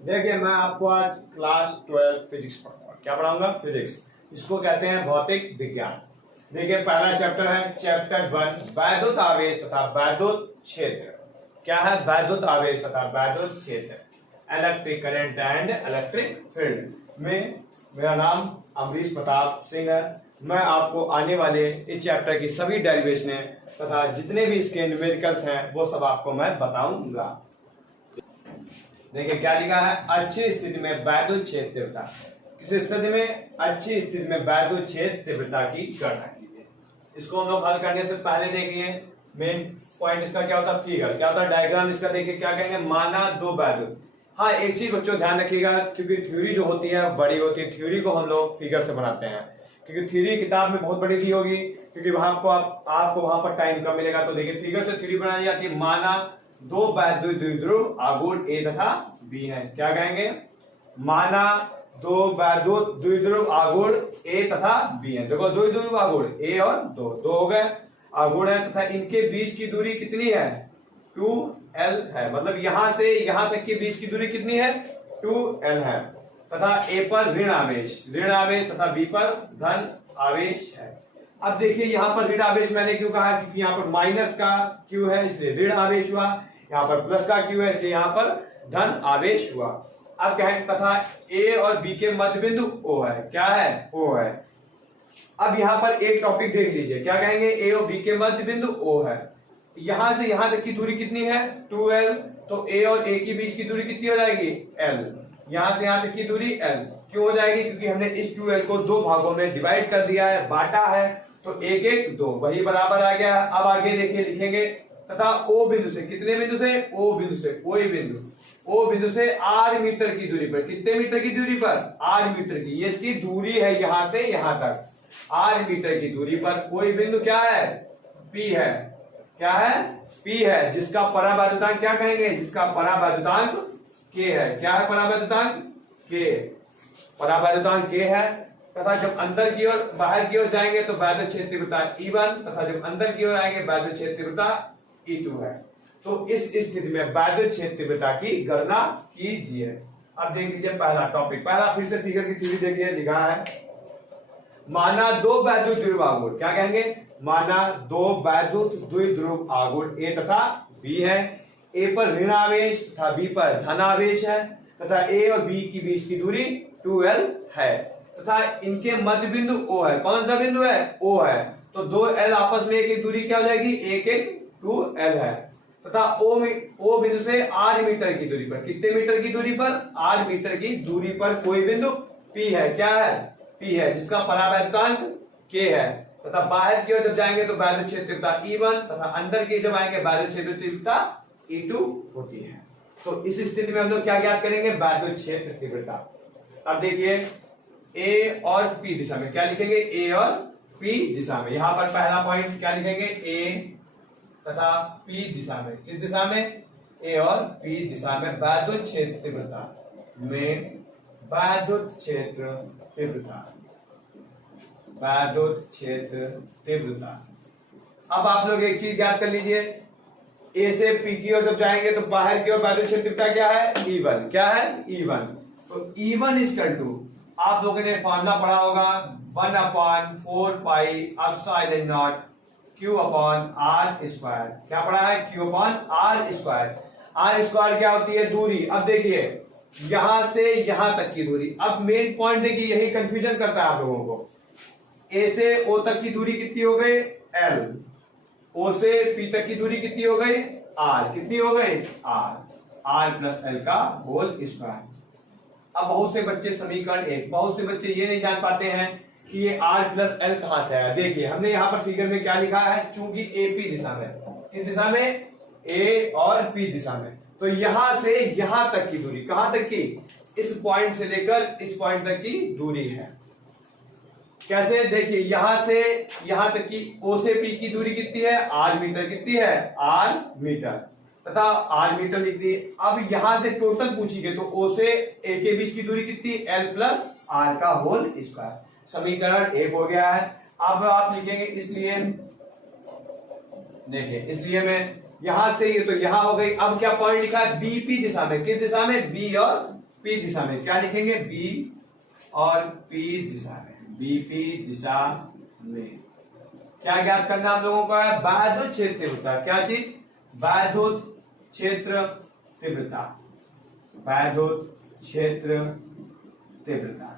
देखिए मैं आपको आज क्लास 12 फिजिक्स पढ़ाऊंगा। क्या पढ़ाऊंगा? फिजिक्स। इसको कहते हैं भौतिक विज्ञान। देखिए पहला चैप्टर है चैप्टर 1 वैद्युत आवेश तथा वैद्युत क्षेत्र। क्या है? वैद्युत आवेश तथा वैद्युत क्षेत्र, electric current and electric field. में मेरा नाम अमरीश प्रताप सिंह है। मैं आपको आने वाले इस चैप्टर की सभी डेरिवेशनें तथा जितने भी इसके न्यूमेरिकल्स हैं वो सब आपको मैं बताऊंगा। देखिए क्या लिखा है, अच्छी स्थिति में वैद्युत क्षेत्र तीव्रता। किस स्थिति में? अच्छी स्थिति में वैद्युत क्षेत्र तीव्रता की गणना कीजिए। इसको हम लोग हल करने से पहले देखिए मेन पॉइंट इसका क्या होता है, फिगर क्या होता है, डायग्राम इसका। देखिए क्या कहेंगे, माना दो वैद्युत। हाँ एक चीज बच्चों ध्यान रखिएगा, क्योंकि थ्योरी जो होती है बड़ी होती है, थ्योरी को हम लोग फिगर से बनाते हैं, क्योंकि थ्योरी किताब में बहुत बड़ी दी होगी, क्योंकि वहां को आपको वहां पर टाइम कम मिलेगा। तो देखिए फिगर से थ्योरी बनाई जाती है। माना दो वैद्युत द्विध्रुव आघूर्ण ए तथा बी है। क्या कहेंगे? माना दो वैद्युत द्विध्रुव आघूर्ण ए तथा बी है। देखो दो द्विध्रुव आघूर्ण ए और दो हो गए आघूर्ण है, तथा इनके बीच की दूरी कितनी है? 2l है। मतलब यहां से यहां तक के बीच की दूरी कितनी है? 2l है। तथा ए पर ऋण आवेश तथा बी पर धन आवेश है। अब देखिए यहाँ पर ऋण आवेश मैंने क्यों कहा, क्योंकि यहाँ पर माइनस का क्यू है इसलिए ऋण आवेश हुआ, यहाँ पर प्लस का क्यू है इसलिए यहाँ पर धन आवेश हुआ। अब क्या है, तथा ए और बी के मध्य बिंदु ओ है। क्या है? ओ है। अब यहाँ पर एक टॉपिक देख लीजिए, क्या कहेंगे, ए और बी के मध्य बिंदु ओ है। यहां से यहां तक की दूरी कितनी है? 2l। तो ए और ए के बीच की दूरी कितनी हो जाएगी? l। यहां से यहां तक की दूरी l क्यों हो जाएगी? क्योंकि हमने इस 2l को दो भागों में डिवाइड कर दिया है, बांटा है, तो एक एक दो वही बराबर आ गया। अब आगे देखिए लिखेंगे, तथा ओ बिंदु से, कितने बिंदु से? ओ बिंदु से, कोई बिंदु ओ बिंदु से r मीटर की दूरी पर। कितने मीटर की दूरी पर? r मीटर की। ये इसकी दूरी है यहां से यहां तक, r मीटर की दूरी पर कोई बिंदु क्या है? P है। क्या है? P है, जिसका परावैद्युतांक क्या कहेंगे? जिसका परावैद्युतांक K है। क्या है परावैद्युतांक? K। परावैद्युतांक K है। तथा जब अंदर की ओर बाहर की ओर जाएंगे तो वैद्युत क्षेत्र तीव्रता E1, तथा जब अंदर की ओर आएंगे वैद्युत क्षेत्र तीव्रता E2 है। तो इस स्थिति में वैद्युत क्षेत्र तीव्रता की गणना कीजिए। अब देख लीजिए पहला टॉपिक, पहला फिर से फिगर की थ्योरी देखिए, लिखा है माना दो वैद्युत द्विध्रुव आघूर्ण। क्या कहेंगे? माना दो वैद्युत द्विध्रुव आघूर्ण ए तथा बी है। ए पर ऋण आवेश तथा बी पर धन आवेश है, तथा ए और बी के बीच की दूरी 2l है, तथा इनके मध्य बिंदु O है। कौन सा बिंदु है? O है। तो दो l आपस में एक एक दूरी क्या हो जाएगी? एक एक 2l है। तथा O बिंदु से r मीटर की दूरी पर, कितने मीटर की दूरी पर? r मीटर की दूरी पर कोई बिंदु P है। क्या है? P है, जिसका परावैद्युतांक K है। तथा बाहर की ओर जब जाएंगे तो वैद्युत क्षेत्र तीव्रता E1, तथा अंदर की जब आएंगे वैद्युत क्षेत्र तीव्रता E2 होती है। तो इस स्थिति में हम लोग क्या ज्ञात करेंगे? वैद्युत क्षेत्र तीव्रता। अब देखिए A और P दिशा में क्या लिखेंगे? A और P दिशा में। यहां पर पहला पॉइंट क्या लिखेंगे? A तथा P दिशा में। किस दिशा में? A और P दिशा में वैद्युत क्षेत्र तीव्रता में वैद्युत क्षेत्र तीव्रता, वैद्युत क्षेत्र तीव्रता। अब आप लोग एक चीज याद कर लीजिए, ए से पी की ओर जब जाएंगे तो बाहर की ओर वैद्युत क्षेत्र तीव्रता क्या है? E1। क्या है? E1। तो E1 इक्वल टू, आप लोगों ने फॉर्मूला पढ़ा होगा, 1/4 pi epsilon not Q upon R square. क्या पढ़ा है? Q upon R square. R square क्या होती है? दूरी। अब देखिए यहां से यहां तक की दूरी। अब मेन पॉइंट देखिए, यही कंफ्यूजन करता है आप लोगों को। A से O तक की दूरी कितनी हो गई? L। O से P तक की दूरी कितनी हो गई? R। कितनी हो गई? R प्लस L का होल स्क्वायर। अब बहुत से बच्चे समीकरण एक, बहुत से बच्चे ये नहीं जान पाते हैं कि ये R प्लस L कहां से आया। देखिए हमने यहाँ पर फिगर में क्या लिखा है, चूंकि AP दिशा में, किस दिशा में? A और P दिशा में, तो यहां से यहां तक की दूरी, कहां तक की? इस पॉइंट से लेकर इस पॉइंट तक की दूरी है। कैसे? देखिए यहां से यहां तक की O से P की दूरी कितनी है? R metre. कितनी है? R मीटर, तथा R मीटर लिख दी। अब यहां से टोटल पूछिए तो O से A के बीच की दूरी कितनी? L प्लस R का होल स्क्वायर। समीकरण एक हो गया है। अब आप लिखेंगे, इसलिए देखिए, इसलिए मैं यहां से ये तो यहां हो गई। अब क्या पॉइंट लिखा है? BP दिशा में। किस दिशा में? B और पी दिशा में, क्या लिखेंगे, बी और पी दिशा में, बीपी दिशा में क्या ज्ञात करना हम लोगों को है, वैद्युत क्षेत्र तीव्रता। क्या चीज, वैद्युत क्षेत्र तीव्रता, वैद्युत क्षेत्र तीव्रता।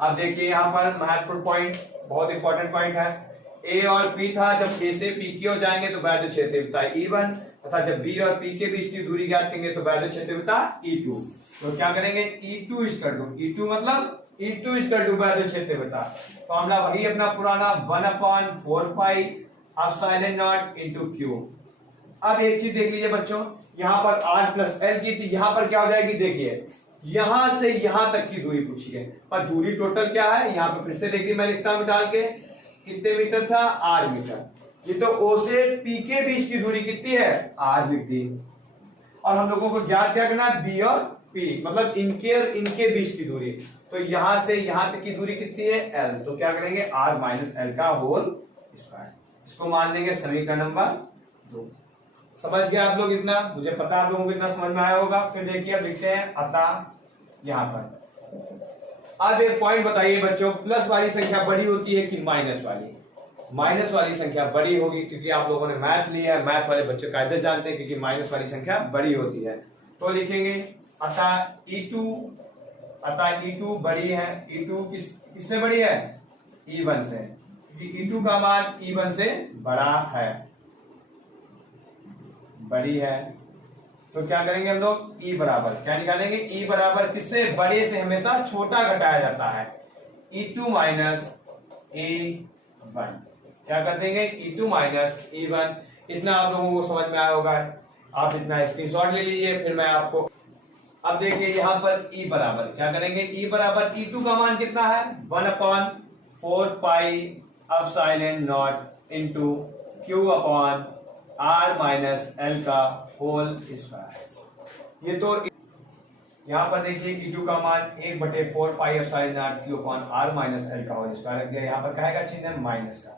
अब देखिए यहाँ पर महत्वपूर्ण पॉइंट, बहुत इंपॉर्टेंट पॉइंट है। ए और पी था, जब ए से पी की ओर जाएंगे तो वैद्युत क्षेत्र तीव्रता E1 तथा जब बी और पी के बीच की दूरी ज्ञात करेंगे तो वैद्युत क्षेत्र तीव्रता E2। तो क्या करेंगे, E2 इक्वल टू, E2 मतलब E2 इक्वल टू वैद्युत क्षेत्र तीव्रता। फॉर्मूला वही अपना पुराना 1/4 pi epsilon naught into Q. अब एक चीज देख लीजिए बच्चों, यहाँ पर R प्लस L की थी, यहाँ पर क्या हो जाएगी, देखिए यहां से यहां तक की दूरी पूछी है, पर दूरी टोटल क्या है, यहाँ पे फिर से देखिए मैं लिखता हूं डाल के, कितने मीटर था, R मीटर। ये तो O से P के बीच की दूरी कितनी है, R लिख दी। और हम लोगों को ज्ञात क्या करना है, B और P, मतलब इनके बीच की दूरी। तो यहां से यहां तक की दूरी कितनी है, L। तो क्या करेंगे, R माइनस L का होल स्क्वायर। इसको मान लेंगे समीकरण नंबर 2। समझ गए आप लोग इतना, मुझे पता आप लोगों को इतना समझ में आया होगा। फिर देखिए अब लिखते हैं, अतः यहां पर अब एक पॉइंट बताइए बच्चों, प्लस वाली संख्या बड़ी होती है कि माइनस वाली? माइनस वाली संख्या बड़ी होगी, क्योंकि आप लोगों ने मैथ लिया है, मैथ वाले बच्चे कायदे जानते हैं, क्योंकि माइनस वाली संख्या बड़ी होती है। तो लिखेंगे अतः E2 बड़ी है, E2 किससे बड़ी है, E1 से, क्योंकि E2 का मान E1 से बड़ा है, बड़ी है। तो क्या करेंगे हम लोग, E बराबर क्या निकालेंगे, E बराबर किससे, बड़े से हमेशा छोटा घटाया जाता है, E2 माइनस E1। क्या कर देंगे, E2 माइनस E1। इतना आप लोगों को समझ में आया होगा, आप इतना स्क्रीनशॉट ले लीजिए, फिर मैं आपको। अब देखिए यहाँ पर E बराबर क्या करेंगे, E बराबर E2 का मान कितना है, 1/4 pi epsilon naught into Q upon R minus L का होल स्क्वायर। ये तो यहाँ पर देखिए E2 का मान 1/4 pi epsilon not Q upon R minus L का होल स्क्वायर रख दिया। यहाँ पर क्या है चिन्ह है, माइनस का।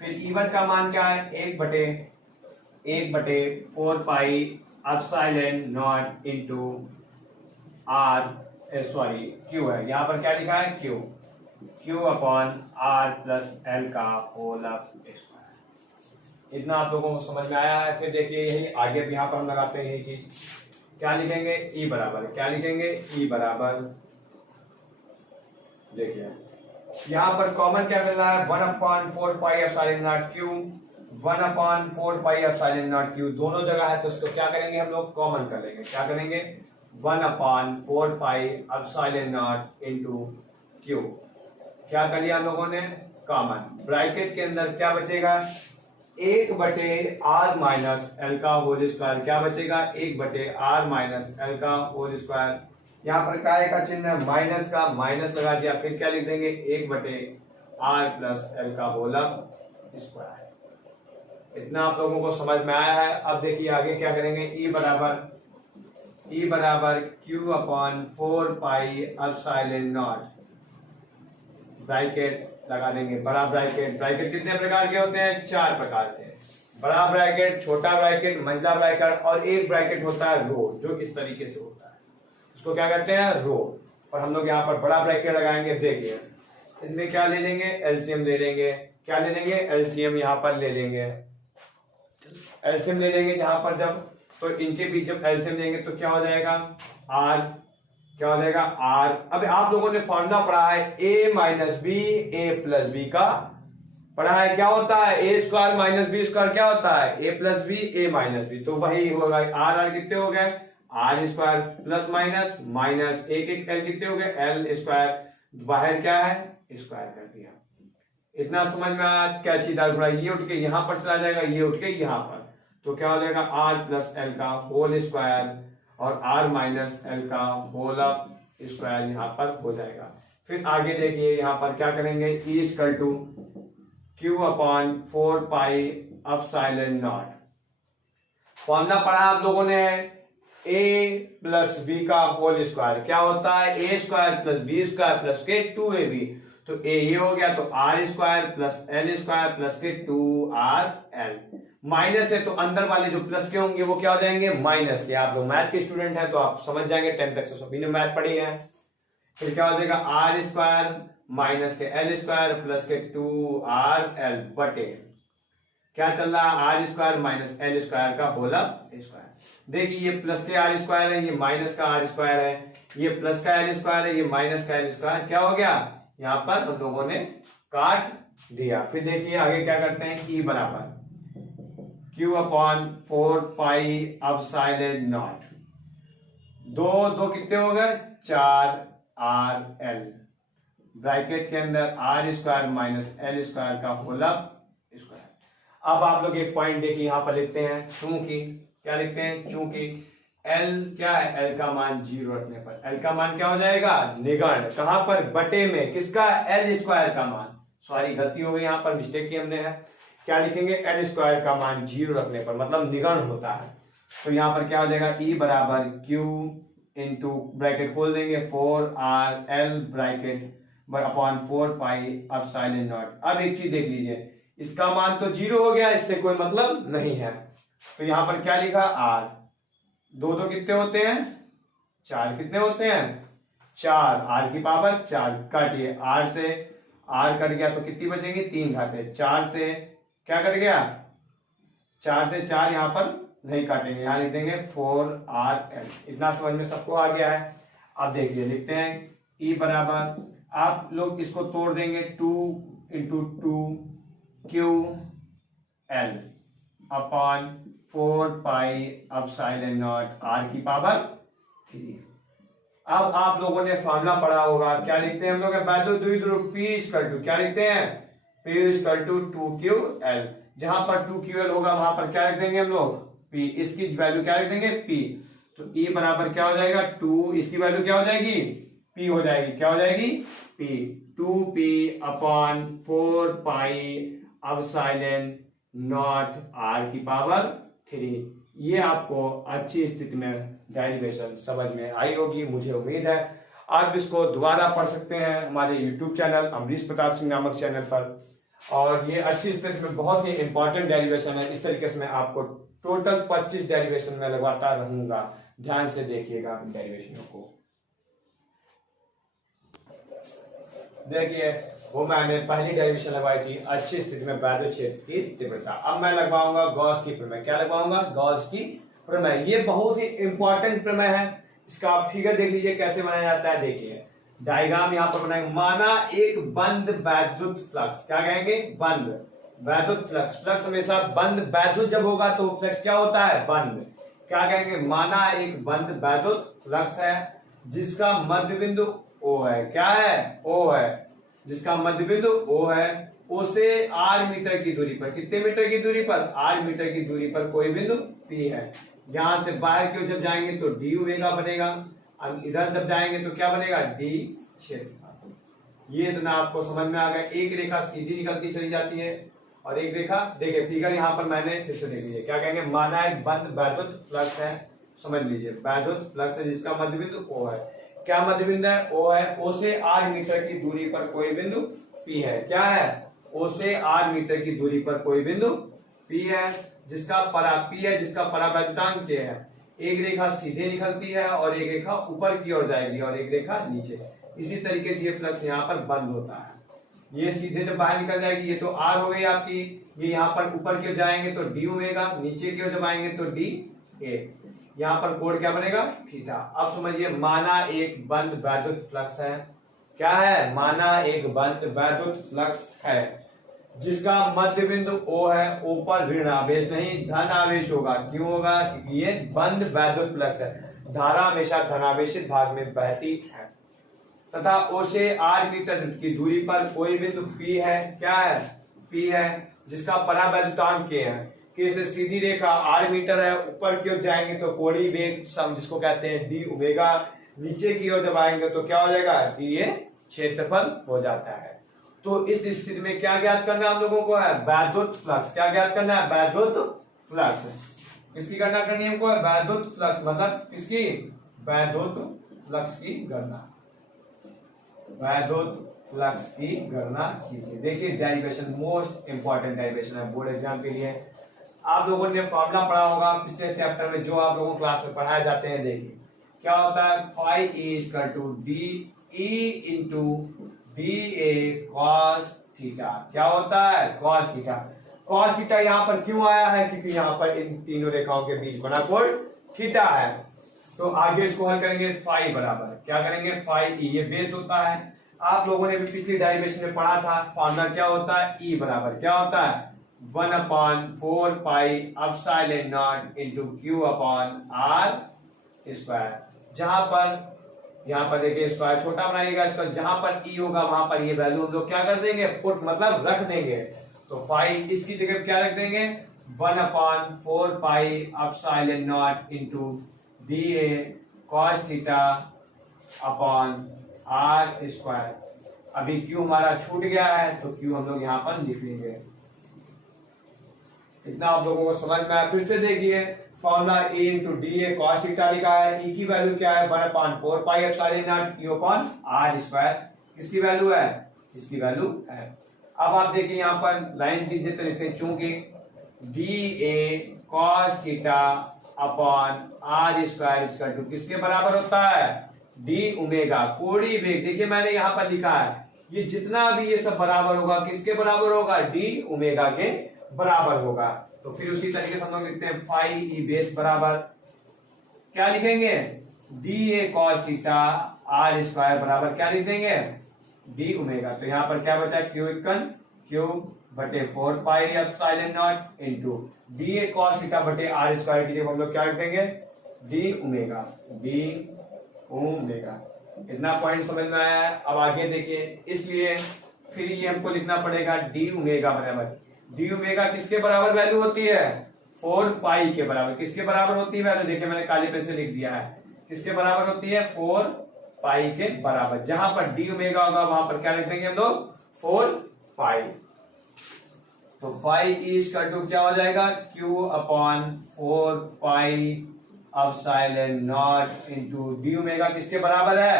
फिर E1 का मान क्या है, 1/4 pi epsilon naught into Q है, यहाँ पर क्या लिखा है, Q upon R plus L का होल स्क्वायर। इतना आप लोगों को समझ में आया है। फिर देखिए यही आगे भी यहाँ पर हम लगाते हैं यही चीज, क्या लिखेंगे, E बराबर क्या लिखेंगे, E बराबर देखिए यहाँ पर कॉमन क्या मिल रहा है, 1/4 pi epsilon not Q, 1/4 pi epsilon not Q दोनों जगह है, तो इसको क्या करेंगे हम लोग, कॉमन कर लेंगे। क्या करेंगे, 1/4 pi epsilon naught into Q। क्या कर लिया हम लोगों ने, कॉमन। ब्रैकेट के अंदर क्या बचेगा, 1/R माइनस L का होल स्क्वायर। क्या बचेगा, 1/R माइनस L का होल स्क्वायर। यहाँ पर काय का चिन्ह है, माइनस का, माइनस लगा दिया। फिर क्या लिख देंगे, 1/R प्लस L का होल स्क्वायर। इतना आप लोगों को समझ में आया है। अब देखिए आगे क्या करेंगे, E बराबर Q upon 4 pi epsilon not, bracket लगा देंगे, बड़ा ब्रैकेट। ब्रैकेट कितने प्रकार के होते हैं, 4 प्रकार के, बड़ा ब्रैकेट, छोटा ब्रैकेट, मंझला ब्रैकेट, और एक ब्रैकेट होता है रो, जो इस तरीके से होता है, उसको क्या कहते हैं, रो। और हम लोग यहाँ पर बड़ा ब्रैकेट लगाएंगे। देखिए इसमें क्या ले लेंगे, एलसीएम ले लेंगे। क्या ले लेंगे, एलसीएम यहाँ पर ले लेंगे, एलसीएम ले लेंगे यहाँ पर जब, तो इनके बीच जब एलसीएम लेंगे तो क्या हो जाएगा, आर, क्या हो जाएगा, आर। अब आप लोगों ने फॉर्मूला पढ़ा है, A minus B A plus B का पढ़ा है। क्या होता है, A square minus B square क्या होता है, A plus B A minus B. तो वही होगा, आर आर कितने हो गए, R square plus minus minus एक एक एल कितने हो गए, एल स्क्वायर। बाहर क्या है, स्क्वायर कर दिया। इतना समझ में आया, क्या चीज डाल, ये उठ के यहां पर चला जाएगा, ये उठ के यहां पर, तो क्या हो जाएगा, आर प्लस एल का होल स्क्वायर और आर माइनस एल का होल स्क्वायर यहाँ पर हो जाएगा। फिर आगे देखिए यहाँ पर क्या करेंगे, E equal to Q upon 4 pi epsilon naught. Formula पढ़ा आप लोगों ने, ए प्लस बी का होल स्क्वायर क्या होता है, A square plus B square plus के 2ab। तो ए ये हो गया, तो R square plus L square plus के 2RL। माइनस है तो अंदर वाले जो प्लस के होंगे वो क्या हो जाएंगे, माइनस के। आप लोग मैथ के स्टूडेंट हैं तो आप समझ जाएंगे, 10 तक से सभी ने मैथ पढ़ी है। फिर क्या हो जाएगा, आर स्क्वायर माइनस के एल स्क्वायर प्लस के 2RL बटे क्या चल रहा है, R square minus L square का होल स्क्वायर। देखिए ये प्लस के आर स्क्वायर है, ये माइनस का आर स्क्वायर है, ये प्लस का एल स्क्वायर है, ये माइनस का एल स्क्वायर। क्या हो गया, यहां पर हम लोगों ने काट दिया। फिर देखिए आगे क्या करते हैं, ई बराबर Q अपॉन 4 पाई नॉट, दो कितने हो गए, 4RL ब्रैकेट के अंदर R square minus L square का होल स्क्वायर। अब आप लोग एक पॉइंट देखिए यहां पर लिखते हैं, चूंकि क्या लिखते हैं, चूंकि L क्या है, L का मान 0 रखने पर L का मान क्या हो जाएगा, निगण। कहां पर, बटे में किसका, L स्क्वायर का मान। सॉरी गलती हो गई, यहां पर मिस्टेक की हमने है। क्या लिखेंगे, L स्क्वायर का मान 0 रखने पर, मतलब निगण होता है। तो यहां पर क्या हो जाएगा, E बराबर Q इंटू ब्रैकेट खोल देंगे 4RL bracket upon 4 pi epsilon not. अब एक चीज देख लीजिए, इसका मान तो 0 हो गया, इससे कोई मतलब नहीं है। तो यहां पर क्या लिखा, R, दो कितने होते हैं, 4 कितने होते हैं, 4, R की पावर 4। काटिए, R से R कट गया तो कितनी बचेंगी, 3 घाते। 4 से क्या कट गया, 4 से 4 यहां पर नहीं काटेंगे, यहां लिख देंगे 4RL। इतना समझ में सबको आ गया है। अब देखिए लिखते हैं E बराबर, आप लोग इसको तोड़ देंगे, 2 into 2QL upon 4 pi epsilon not R की पावर 3। अब आप लोगों ने फॉर्मूला पढ़ा होगा, क्या लिखते हैं हम लोग, P इक्वल टू, क्या लिखते हैं, P इक्वल टू 2QL। जहां पर 2QL होगा वहां पर क्या रख देंगे हम लोग, P, इसकी वैल्यू क्या रख देंगे, P। तो E बराबर क्या हो जाएगा, 2, इसकी वैल्यू क्या हो जाएगी, P हो जाएगी। क्या हो जाएगी, P, 2P upon 4 pi epsilon not R की पावर 3। ये आपको अच्छी स्थिति में डेरिवेशन समझ में आई होगी, मुझे उम्मीद है। आप इसको दोबारा पढ़ सकते हैं हमारे YouTube चैनल अमरीश प्रताप सिंह नामक चैनल पर। और ये अच्छी स्थिति में बहुत ही इंपॉर्टेंट डेरिवेशन है। इस तरीके से मैं आपको टोटल 25 डेरिवेशन में लगवाता रहूंगा, ध्यान से देखिएगा डेरिवेशनों को। देखिए वो मैंने पहली डेरिवेशन लगवाई थी, अच्छी स्थिति में वैद्युत क्षेत्र की तीव्रता। अब मैं लगवाऊंगा गॉस की प्रमेय। क्या लगवाऊंगा, गॉस की प्रमेय। ये बहुत ही इंपॉर्टेंट प्रमेय है। इसका आप फिगर देख लीजिए कैसे बनाया जाता है। देखिए डायग्राम यहां पर बनाएंगे। माना एक बंद वैद्युत फ्लक्स, क्या कहेंगे, बंद वैद्युत फ्लक्स। फ्लक्स हमेशा बंद, वैद्युत जब होगा तो फ्लक्स क्या होता है, बंद। क्या कहेंगे, माना एक बंद वैद्युत फ्लक्स है जिसका मध्य बिंदु O है। क्या है, O है, जिसका मध्य बिंदु O है। O से R मीटर की दूरी पर, कितने मीटर की दूरी पर, R मीटर की दूरी पर कोई बिंदु P है। यहां से बाहर की ओर जब जाएंगे तो D ओमेगा बनेगा, अब इधर जब जाएंगे तो क्या बनेगा, D क्षेत्रफल। ये इतना आपको समझ में आ गया। एक रेखा सीधी निकलती चली जाती है और एक रेखा, देखिए फिगर यहां पर मैंने फिर से देख लीजिए। क्या कहेंगे, माना एक बंद वैद्युत फ्लक्स है, समझ लीजिए वैद्युत फ्लक्स है जिसका मध्य बिंदु O है। क्या मध्य बिंदु है, O है। O से R मीटर की दूरी पर कोई बिंदु P है। क्या है, O से R मीटर की दूरी पर कोई बिंदु P है, जिसका P है, जिसका परावैद्युतांक K है। एक रेखा सीधे निकलती है और एक रेखा ऊपर की ओर जाएगी और एक रेखा नीचे। इसी तरीके से ये फ्लक्स यहाँ पर बंद होता है। ये सीधे जब बाहर निकल जाएगी, ये तो R हो गई आपकी, ये यहाँ पर ऊपर की ओर जाएंगे तो D ओमेगा, नीचे की ओर जब आएंगे तो D A। यहाँ पर कोण क्या बनेगा, थीटा। अब समझिए, माना एक बंद वैद्युत फ्लक्स है। क्या है, माना एक बंद वैद्युत फ्लक्स है जिसका मध्य बिंदु O है। O पर ऋण आवेश नहीं धन आवेश होगा। क्यों होगा, क्योंकि ये बंद वैद्युत फ्लक्स है, धारा हमेशा धनावेशित भाग में बहती है। तथा O से R मीटर की दूरी पर कोई बिंदु P है। क्या है, P है, जिसका परावैद्युतांक K है। K से सीधी रेखा R मीटर है, ऊपर की ओर जाएंगे तो कोणीय वेग सम जिसको कहते हैं D ओमेगा, नीचे की ओर जब आएंगे तो क्या हो जाएगा, ये क्षेत्रफल हो जाता है। तो इस स्थिति में क्या ज्ञात करना हम लोगों को है, वैद्युत फ्लक्स। क्या ज्ञात करना है, वैद्युत फ्लक्स। किसकी गणना करनी है हमको, वैद्युत फ्लक्स, मतलब किसकी, वैद्युत फ्लक्स की गणना। वैद्युत फ्लक्स की गणना कीजिए। देखिए डेरिवेशन मोस्ट इंपॉर्टेंट डेरिवेशन है बोर्ड एग्जाम के लिए। आप लोगों ने फॉर्मूला पढ़ा होगा पिछले चैप्टर में जो आप लोगों को क्लास में पढ़ाए जाते हैं। देखिए क्या होता है, phi E equal to D E into D A cos theta. क्या होता है, कॉस थीटा। कॉस थीटा यहाँ पर क्यों आया है, क्योंकि यहाँ पर इन तीनों रेखाओं के बीच बना कोण थीटा है। तो आगे इसको हल करेंगे, फाई बराबर क्या करेंगे, फाई ई, ये बेस होता है। आप लोगों ने भी पिछली डेरिवेशन में पढ़ा था, फॉर्मूला क्या होता है, ई बराबर क्या होता है 1/4 pi epsilon naught into Q upon R square. जहां पर यहाँ पर देखिए स्क्वायर छोटा बनाइएगा इसका, जहां पर ई होगा वहां पर ये वैल्यू हम लोग क्या कर देंगे, पुट मतलब रख देंगे। तो फाई इसकी जगह क्या रख देंगे 1/4 pi epsilon naught into D A cos theta upon R square. अभी क्यू हमारा छूट गया है तो क्यू हम लोग यहाँ पर लिख लेंगे। इतना आप लोगों को समझ में आया। फिर से देखिए formula A into D A cos theta लिखा है, ई की वैल्यू क्या है 1/4 pi epsilon naught Q upon R square. किसकी वैल्यू है, इसकी वैल्यू है। अब आप देखिए यहाँ पर लाइन दीजिए तो लिखते हैं, चूंकि D A cos theta upon R square equal to किसके बराबर होता है, डी ओमेगा कोणीय वेग। देखिए मैंने यहाँ पर लिखा है ये जितना भी ये सब बराबर होगा किसके बराबर होगा, डी ओमेगा के बराबर होगा। तो फिर उसी तरीके से हम लोग लिखते हैं फाई ई बेस बराबर क्या लिखेंगे, D A cos theta R square बराबर क्या लिख देंगे, डी ओमेगा। तो यहाँ पर क्या बचा, क्यू इक्वल क्यू बटे 4 pi epsilon naught into D A cos theta बटे आर स्क्वायर की जगह हम लोग क्या लिख देंगे, डी ओमेगा, डी ओमेगा। इतना पॉइंट समझ में आया है। अब आगे देखिए, इसलिए फिर ये हमको लिखना पड़ेगा डी ओमेगा बराबर, डी ओमेगा किसके बराबर वैल्यू होती है, 4 पाई के बराबर। किसके बराबर होती है वैल्यू, देखिए मैंने काले पेन से लिख दिया है, किसके बराबर होती है 4 पाई के बराबर। जहां पर डी ओमेगा होगा वहां पर क्या लिख देंगे हम लोग 4 पाई। तो फाई इक्वल टू क्या हो जाएगा, Q upon 4 pi epsilon naught into D omega किसके बराबर है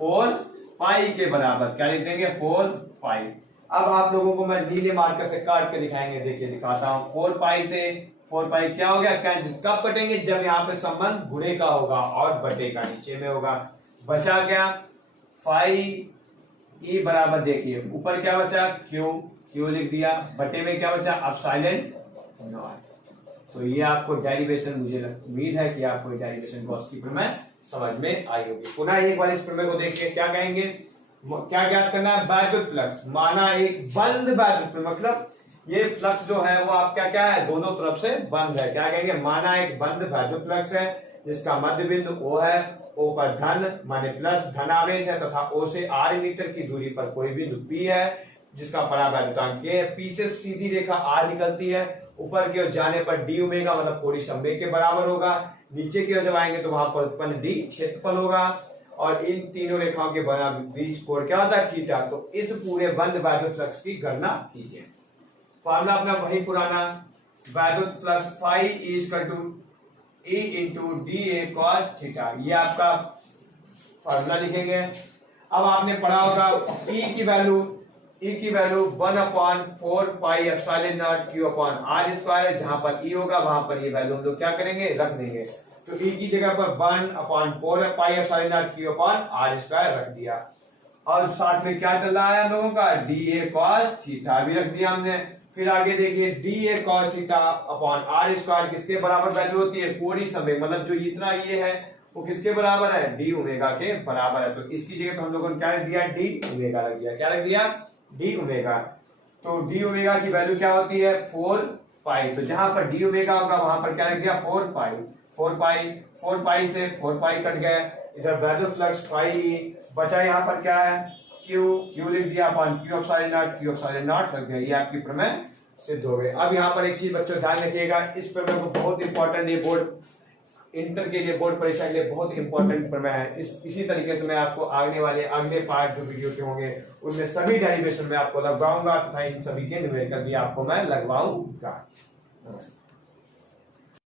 4 पाई के बराबर। क्या लिख देंगे 4 पाई। अब आप लोगों को मैं नीले मार्कर से काट के दिखाएंगे, देखिए दिखाता हूं। 4 पाई से 4 पाई क्या हो गया, कैंसिल। कब कटेंगे, जब यहाँ पे संबंध गुणे का होगा और बटे का नीचे में होगा। बचा क्या, फाई ई बराबर, देखिए ऊपर क्या बचा क्यू, क्यू लिख दिया, बटे में क्या बचा एप्सिलॉन नॉट। तो ये आपको डेरिवेशन, मुझे उम्मीद है कि आपको डेरिवेशन गॉस की प्रमेय समझ में आई होगी। पुनः एक बार इस प्रमेय को देखिए, क्या कहेंगे, क्या ज्ञात करना है, वैद्युत फ्लक्स। माना एक बंद वैद्युत फ्लक्स, मतलब ये फ्लक्स जो है वो आपका क्या है, दोनों तरफ से बंद है। क्या कहेंगे, माना एक बंद वैद्युत फ्लक्स है जिसका मध्य बिंदु O है, O पर धन माने प्लस धन आवेश है तथा O से R मीटर की दूरी पर कोई बिंदु P है जिसका परावैद्युतांक K है। P से सीधी रेखा R निकलती है, ऊपर की ओर जाने पर डी ओमेगा मतलब कोणीय संवेग के बराबर होगा, नीचे की ओर जब आएंगे तो वहां पर उत्पन्न डी क्षेत्रफल होगा और इन तीनों रेखाओं के बीच कोण क्या होता है, थीटा। तो इस पूरे बंद वैद्युत फ्लक्स की गणना कीजिए। फॉर्मूला अपना वही पुराना, वैद्युत flux phi equal to E into D A cos theta. ये आपका फॉर्मूला लिखेंगे। अब आपने पढ़ा होगा ई की value 1/4 pi epsilon naught Q upon R square है। जहां पर ई होगा वहां पर ये वैल्यू हम लोग क्या करेंगे, रख देंगे। तो ई की जगह पर 1/4 pi epsilon naught Q upon R square रख दिया। और साथ में क्या चल रहा है हम लोगों का, डी ए कॉस थीटा भी रख दिया हमने। फिर आगे देखिए D A cos theta upon R square किसके बराबर वैल्यू होती है, कोणीय संवेग, मतलब जो इतना ये है वो किसके बराबर है, डी ओमेगा के बराबर है। तो इसकी जगह पर हम लोगों ने क्या रख दिया, डी ओमेगा रख दिया। क्या रख दिया, डी ओमेगा। तो डी ओमेगा की वैल्यू क्या होती है 4 पाई। तो जहां पर डी ओमेगा होगा वहां पर क्या रख दिया 4 पाई। 4 पाई से 4 पाई कट गए, इधर वैद्युत फ्लक्स फाई बचा, यहाँ पर क्या है क्यू लिख दिया अपॉन क्यू एप्सिलॉन नॉट रख दिया। ये आपकी प्रमेय सिद्ध हो गई। अब यहाँ पर एक चीज बच्चों ध्यान रखिएगा, इस प्रमेय को बहुत इंपॉर्टेंट, ये बोर्ड इंटर के लिए, बोर्ड परीक्षा के लिए बहुत इंपॉर्टेंट प्रमेय है। इसी तरीके से मैं आपको आने वाले अगले पार्ट जो वीडियो के होंगे उनमें सभी डेरिवेशन में आपको लगवाऊंगा तथा इन सभी के न्यूमेरिकल भी आपको मैं लगवाऊंगा। नमस्ते।